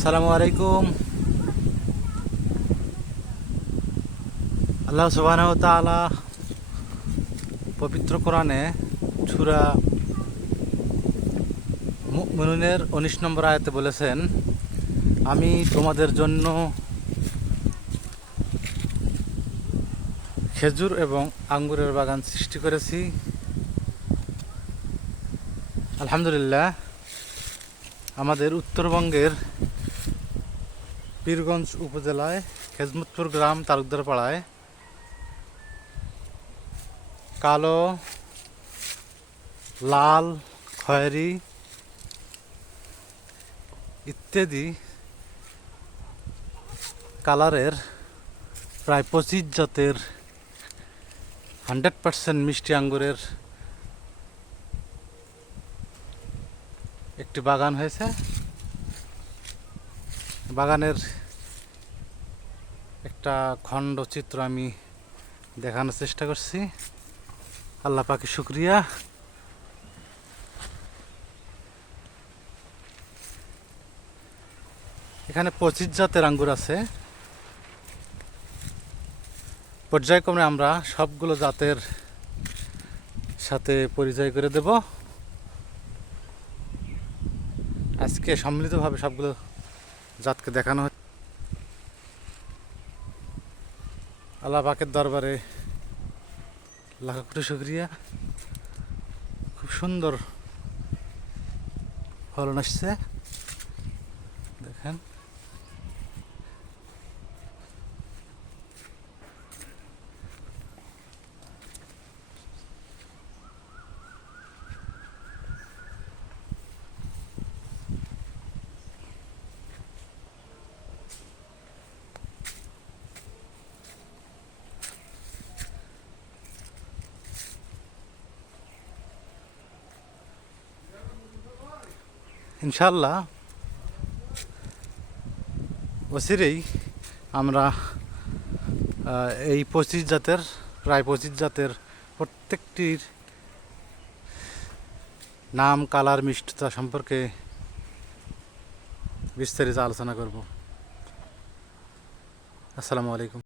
আসসালামু আলাইকুম। আল্লাহ সুবহানাহু ওয়া তাআলা পবিত্র কোরআনে সূরা মুমিনুনের 19 নম্বর আয়াতে বলেছেন, আমি তোমাদের জন্য খেজুর এবং আঙ্গুরের বাগান সৃষ্টি করেছি। আলহামদুলিল্লাহ, আমাদের উত্তরবঙ্গের পীরগঞ্জ উপজেলায় খেজমতপুর গ্রাম তালুকদার পাড়ায় কালো, লাল, খয়েরি ইত্যাদি কালারের প্রায় 25 জাতের 100% মিষ্টি আঙ্গুরের একটি বাগান হয়েছে। বাগানের একটা খণ্ড চিত্র আমি দেখানোর চেষ্টা করছি। আল্লাহ পাকে শুকরিয়া। এখানে 25 জাতের আঙ্গুর আছে। পর্যায়ক্রমে আমরা সবগুলো জাতের সাথে পরিচয় করে দেব। আজকে সম্মিলিতভাবে সবগুলো জাতকে দেখানো হচ্ছে। আল্লাহ পাকের দরবারে লাখ কোটি শুকরিয়া। খুব সুন্দর ফলন আসছে, দেখেন। ইনশাল্লাহ অচিরেই আমরা এই 25 জাতের প্রায় 25 জাতের প্রত্যেকটির নাম, কালার, মিষ্টতা সম্পর্কে বিস্তারিত আলোচনা করব। আসসালামু আলাইকুম।